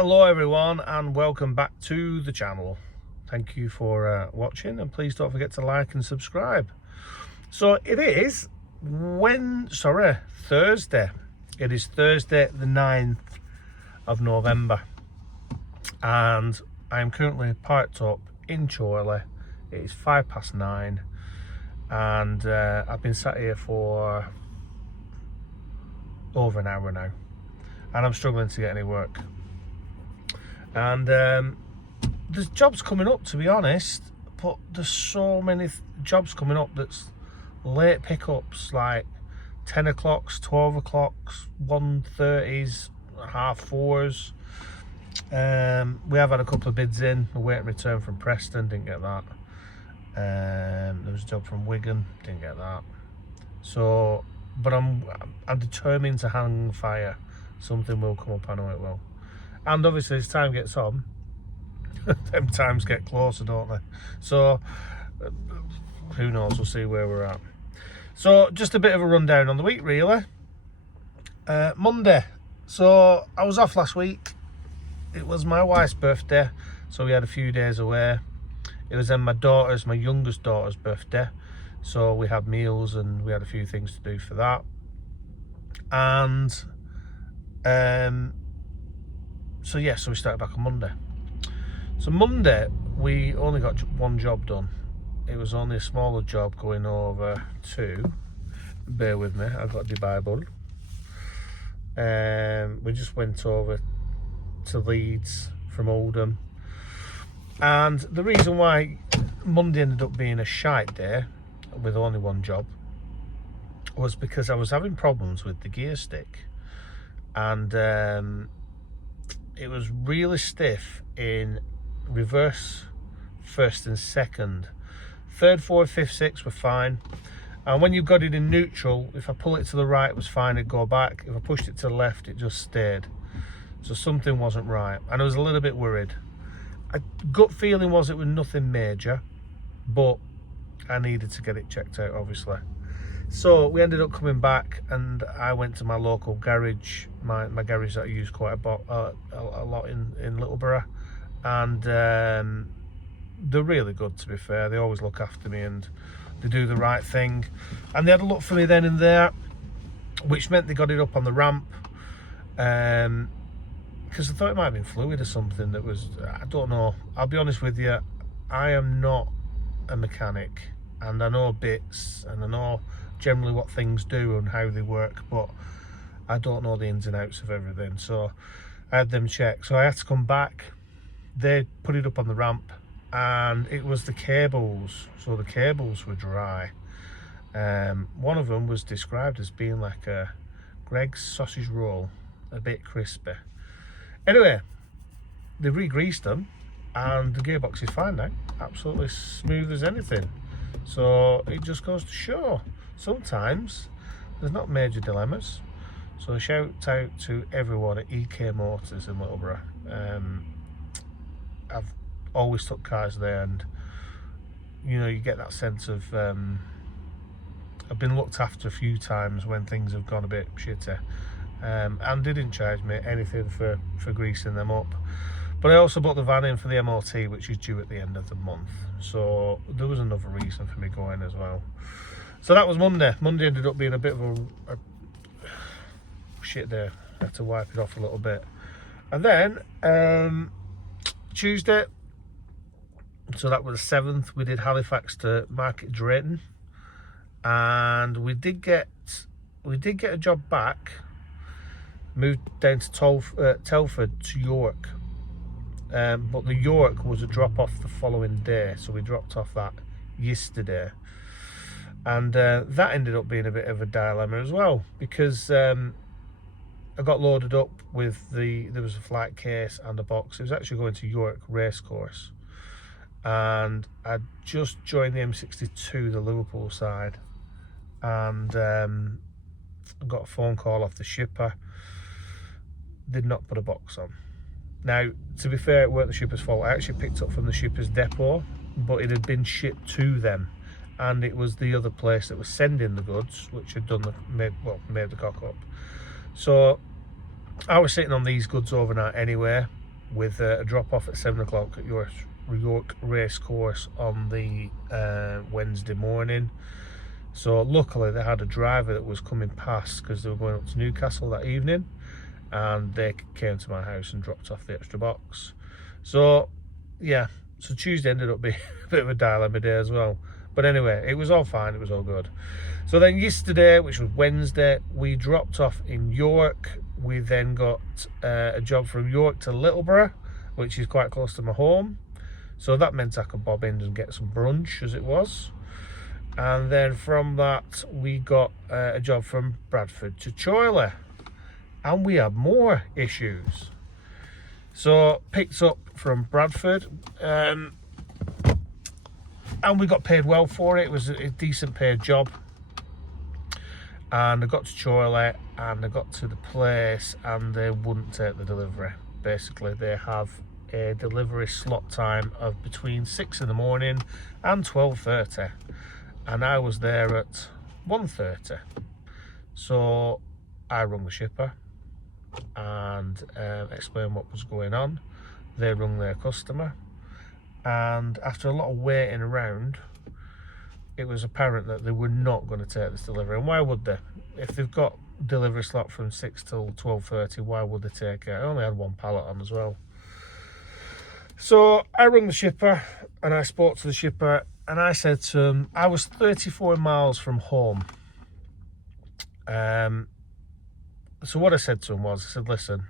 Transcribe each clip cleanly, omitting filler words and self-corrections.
Hello everyone and welcome back to the channel. Thank you for watching, and please don't forget to like and subscribe. So it is Thursday. It is Thursday the 9th of November and I am currently parked up in Chorley. It is 9:05 and I've been sat here for over an hour now and I'm struggling to get any work. And there's jobs coming up, to be honest, but there's so many jobs coming up that's late pickups, like 10 o'clocks, 12 o'clocks, 1:30s, 4:30s. We have had a couple of bids in. We're waiting return from Preston, didn't get that. There was a job from Wigan, didn't get that. So, but I'm determined to hang fire. Something will come up, I know it will. And obviously as time gets on, them times get closer, don't they? So who knows, we'll see where we're at. So just a bit of a rundown on the week really. Monday, so I was off last week. It was my wife's birthday, so we had a few days away. It was then my youngest daughter's birthday, so we had meals and we had a few things to do for that. And so we started back on Monday. So Monday we only got one job done. It was only a smaller job going over to, bear with me, I've got the Bible. We just went over to Leeds from Oldham, and the reason why Monday ended up being a shite day with only one job was because I was having problems with the gear stick, and it was really stiff in reverse, first and second. Third, fourth, fifth, sixth were fine, and when you got it in neutral, if I pull it to the right it was fine, it'd go back. If I pushed it to the left it just stayed. So something wasn't right and I was a little bit worried. A gut feeling was it was nothing major, but I needed to get it checked out obviously. So we ended up coming back and I went to my local garage, my garage that I use quite a lot in Littleborough, and they're really good, to be fair. They always look after me and they do the right thing, and they had a look for me then and there, which meant they got it up on the ramp, because I thought it might have been fluid or something that was, I don't know. I'll be honest with you, I am not a mechanic, and I know bits and I know generally what things do and how they work, but I don't know the ins and outs of everything. So I had them checked, so I had to come back. They put it up on the ramp and it was the cables, so the cables were dry. One of them was described as being like a Greggs sausage roll, a bit crispy. Anyway, they re-greased them and the gearbox is fine now, absolutely smooth as anything. So it just goes to show, sometimes there's not major dilemmas. So a shout out to everyone at EK Motors in Littleborough. I've always took cars there, and you know, you get that sense of I've been looked after a few times when things have gone a bit shitty, and they didn't charge me anything for greasing them up. But I also bought the van in for the MOT, which is due at the end of the month, so there was another reason for me going as well. So that was Monday. Monday ended up being a bit of a shit day. I had to wipe it off a little bit. And then Tuesday, so that was the 7th, we did Halifax to Market Drayton, and we did get a job back, moved down to Telford to York, but the York was a drop off the following day, so we dropped off that yesterday, and that ended up being a bit of a dilemma as well, because I got loaded up with there was a flight case and a box. It was actually going to York Racecourse, and I just joined the M62, the Liverpool side, and I got a phone call off the shipper. Did not put a box on. Now, to be fair, it weren't the shipper's fault. I actually picked up from the shipper's depot, but it had been shipped to them, and it was the other place that was sending the goods which had made the cock up. So I was sitting on these goods overnight anyway, with a drop off at 7 o'clock at York Racecourse on the Wednesday morning. So luckily they had a driver that was coming past because they were going up to Newcastle that evening, and they came to my house and dropped off the extra box. So yeah, so Tuesday ended up being a bit of a dilemma day as well. But anyway, it was all fine, it was all good. So then yesterday, which was Wednesday, we dropped off in York. We then got a job from York to Littleborough, which is quite close to my home. So that meant I could bob in and get some brunch, as it was. And then from that, we got a job from Bradford to Chorley. And we had more issues. So picked up from Bradford, and we got paid well for it. It was a decent paid job. And I got to Chorley and I got to the place and they wouldn't take the delivery. Basically, they have a delivery slot time of between 6 in the morning and 12:30, and I was there at 1:30. So I rung the shipper and explained what was going on. They rung their customer, and after a lot of waiting around, it was apparent that they were not going to take this delivery. And why would they? If they've got delivery slot from 6 till 12:30, why would they take it? I only had one pallet on as well. So I rung the shipper and I spoke to the shipper and I said to him, I was 34 miles from home. So what I said to him was, I said, listen,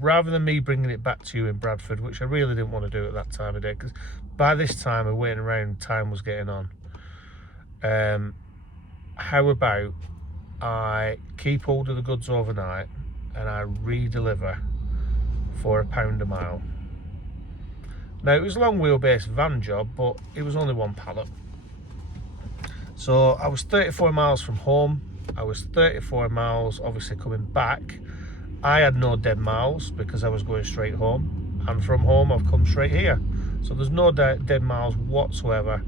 rather than me bringing it back to you in Bradford, which I really didn't want to do at that time of day, because by this time of waiting around, time was getting on. How about I keep hold of the goods overnight and I re-deliver for £1 a mile. Now, it was a long wheelbase van job, but it was only one pallet. So I was 34 miles from home. I was 34 miles obviously coming back. I had no dead miles because I was going straight home, and from home I've come straight here. So there's no dead miles whatsoever,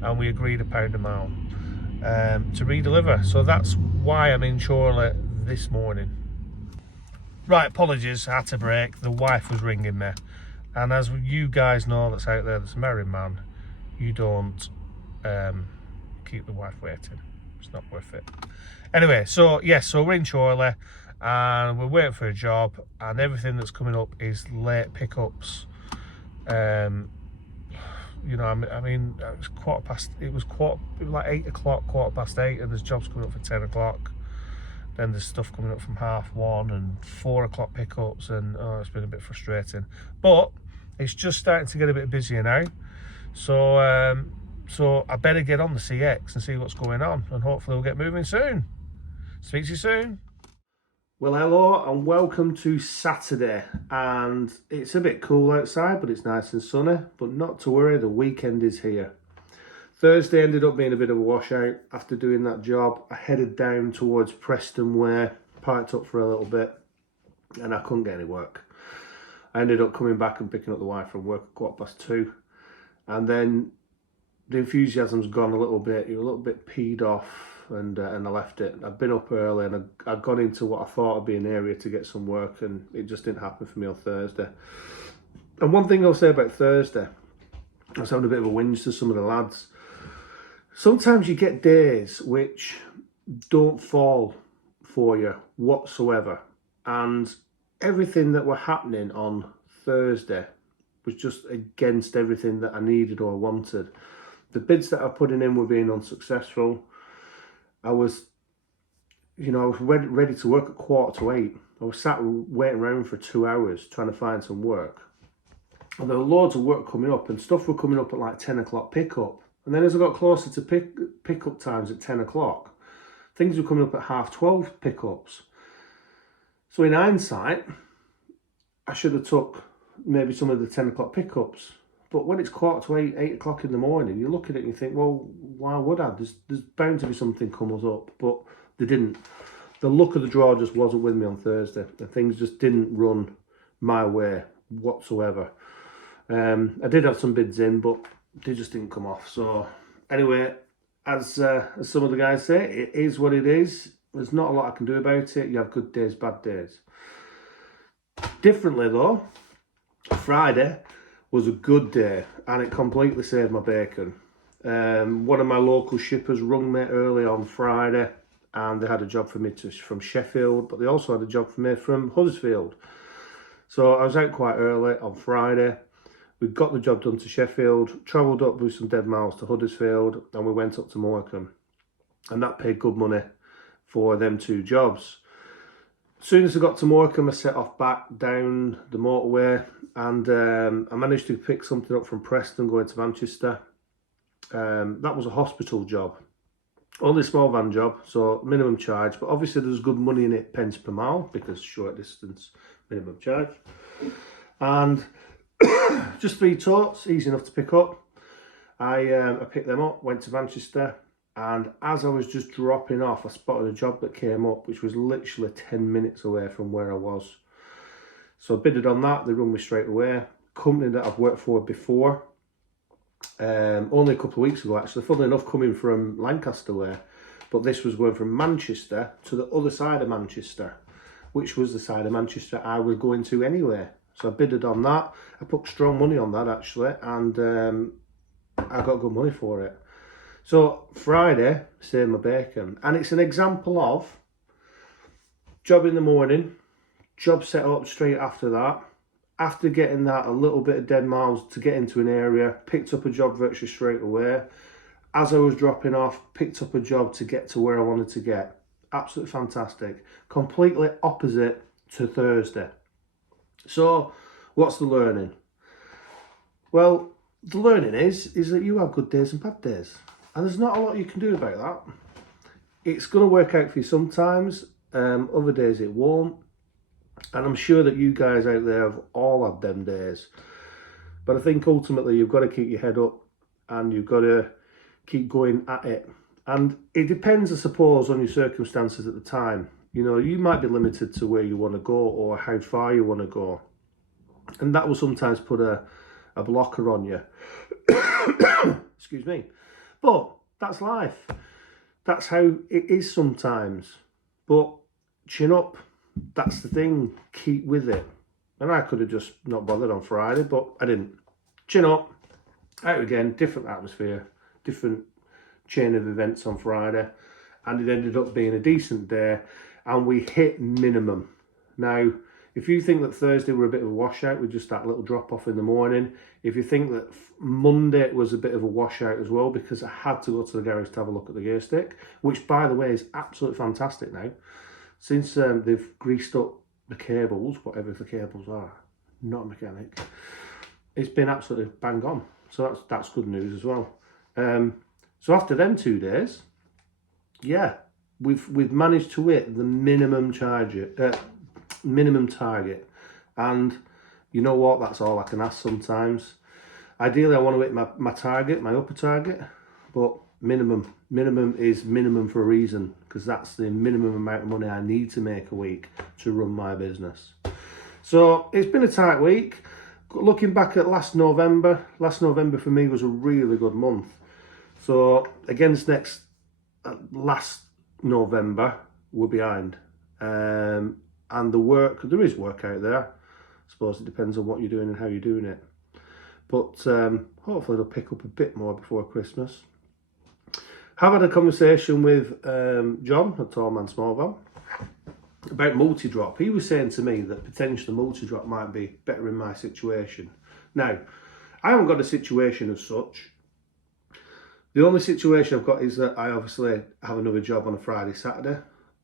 and we agreed £1 a mile to re-deliver. So that's why I'm in Chorley this morning. Right, apologies, I had to break. The wife was ringing me, and as you guys know that's out there, that's a married man, you don't keep the wife waiting. It's not worth it. Anyway, so yes, so we're in Chorley and we're waiting for a job, and everything that's coming up is late pickups. You know, I mean, it was like 8 o'clock, 8:15, and there's jobs coming up for 10 o'clock. Then there's stuff coming up from 1:30 and 4 o'clock pickups, and it's been a bit frustrating. But it's just starting to get a bit busier now. So so I better get on the CX and see what's going on, and hopefully we'll get moving soon. Speak to you soon. Well, hello and welcome to Saturday, and it's a bit cool outside, but it's nice and sunny. But not to worry, the weekend is here. Thursday ended up being a bit of a washout. After doing that job, I headed down towards Preston Way, parked up for a little bit, and I couldn't get any work. I ended up coming back and picking up the wife from work at 2:15, and then the enthusiasm's gone a little bit. You're a little bit peed off, and I left it. I've been up early and I got into what I thought would be an area to get some work, and it just didn't happen for me on Thursday. And one thing I'll say about Thursday, I was having a bit of a whinge to some of the lads. Sometimes you get days which don't fall for you whatsoever, and everything that were happening on Thursday was just against everything that I needed or wanted. The bids that I was putting in were being unsuccessful. I was ready to work at 7:45. I was sat waiting around for 2 hours trying to find some work. And there were loads of work coming up, and stuff were coming up at like 10 o'clock pickup. And then as I got closer to pickup times at 10 o'clock, things were coming up at 12:30 pickups. So in hindsight, I should have took maybe some of the 10 o'clock pickups. But when it's 7:45, 8 o'clock in the morning, you look at it and you think, well, why would I? There's bound to be something comes up, but they didn't. The luck of the draw just wasn't with me on Thursday. And things just didn't run my way whatsoever. I did have some bids in, but they just didn't come off. So anyway, as some of the guys say, it is what it is. There's not a lot I can do about it. You have good days, bad days. Differently though, Friday was a good day, and it completely saved my bacon. One of my local shippers rung me early on Friday, and they had a job for me from Sheffield, but they also had a job for me from Huddersfield. So I was out quite early on Friday. We got the job done to Sheffield, travelled up with some dead miles to Huddersfield, and we went up to Morecambe. And that paid good money for them 2 jobs. As soon as I got to Morecambe, I set off back down the motorway, and I managed to pick something up from Preston going to Manchester. That was a hospital job. Only a small van job, so minimum charge, but obviously there's good money in it, pence per mile, because short distance, minimum charge. And just 3 totes, easy enough to pick up. I picked them up, went to Manchester, and as I was just dropping off, I spotted a job that came up, which was literally 10 minutes away from where I was. So I bidded on that, they rung me straight away. Company that I've worked for before, only a couple of weeks ago actually, funnily enough, coming from Lancaster way, but this was going from Manchester to the other side of Manchester, which was the side of Manchester I was going to anyway. So I bidded on that. I put strong money on that actually, and I got good money for it. So Friday saved my bacon, and it's an example of job in the morning, job set up straight after that. After getting that, a little bit of dead miles to get into an area, picked up a job virtually straight away. As I was dropping off, picked up a job to get to where I wanted to get. Absolutely fantastic. Completely opposite to Thursday. So, what's the learning? Well, the learning is that you have good days and bad days. And there's not a lot you can do about that. It's going to work out for you sometimes, other days it won't. And I'm sure that you guys out there have all had them days. But I think ultimately you've got to keep your head up and you've got to keep going at it. And it depends, I suppose, on your circumstances at the time. You know, you might be limited to where you want to go or how far you want to go. And that will sometimes put a blocker on you. Excuse me. But that's life. That's how it is sometimes. But chin up. That's the thing. Keep with it. And I could have just not bothered on Friday, but I didn't. Chin up. Out again. Different atmosphere. Different chain of events on Friday. And it ended up being a decent day. And we hit minimum. Now, if you think that Thursday were a bit of a washout with just that little drop off in the morning, if you think that Monday was a bit of a washout as well, because I had to go to the garage to have a look at the gear stick, which by the way is absolutely fantastic now. Since they've greased up the cables, whatever the cables are, not a mechanic, it's been absolutely bang on. So that's good news as well. So after them 2 days, yeah, we've managed to hit the minimum target, and you know what, that's all I can ask sometimes. Ideally I want to hit my target, my upper target, but minimum is minimum for a reason, because that's the minimum amount of money I need to make a week to run my business. So it's been a tight week. Looking back at last November for me was a really good month. So against last November, we're behind. And there is work out there. I suppose it depends on what you're doing and how you're doing it. But hopefully it'll pick up a bit more before Christmas. Have had a conversation with John at Tall Man Small Van about multi-drop. He was saying to me that potentially multi-drop might be better in my situation. Now, I haven't got a situation as such. The only situation I've got is that I obviously have another job on a Friday, Saturday.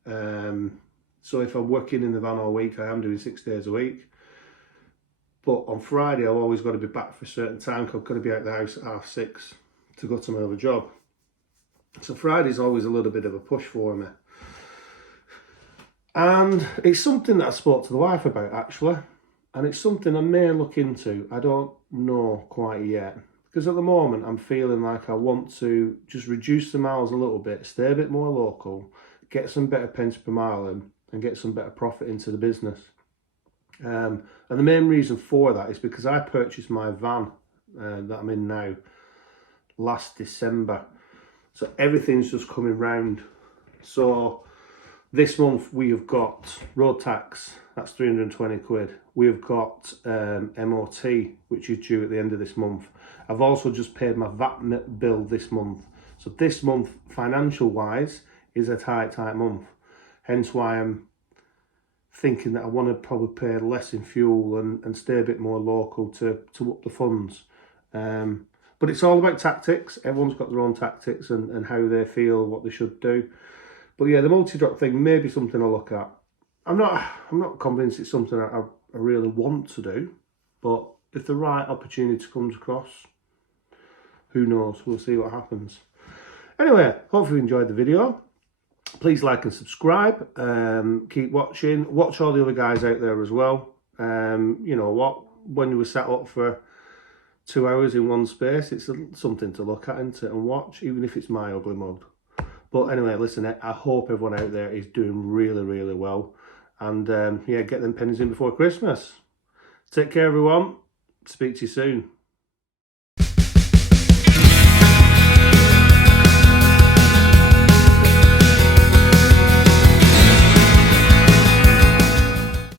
So if I'm working in the van all week, I am doing 6 days a week. But on Friday, I've always got to be back for a certain time, because I've got to be out of the house at 6:30 to go to my other job. So Friday's always a little bit of a push for me. And it's something that I spoke to the wife about, actually. And it's something I may look into. I don't know quite yet. Because at the moment, I'm feeling like I want to just reduce the miles a little bit, stay a bit more local, get some better pence per mile in, and get some better profit into the business. And the main reason for that is because I purchased my van that I'm in now last December. So everything's just coming round. So This month we have got road tax, that's 320 quid. We have got MOT, which is due at the end of this month. I've also just paid my VAT bill this month. So this month, financial wise, is a tight month. Hence why I'm thinking that I want to probably pay less in fuel and stay a bit more local to up the funds. But it's all about tactics. Everyone's got their own tactics and how they feel, what they should do. But yeah, the multi-drop thing may be something I'll look at. I'm not convinced it's something I really want to do, but if the right opportunity comes across, who knows? We'll see what happens. Anyway, hopefully you enjoyed the video. Please like and subscribe. Keep watching. Watch all the other guys out there as well. You know what? When you were sat up for 2 hours in one space, it's something to look at, isn't it, and watch, even if it's my ugly mug. But anyway, listen, I hope everyone out there is doing really, really well. And yeah, get them pennies in before Christmas. Take care, everyone. Speak to you soon.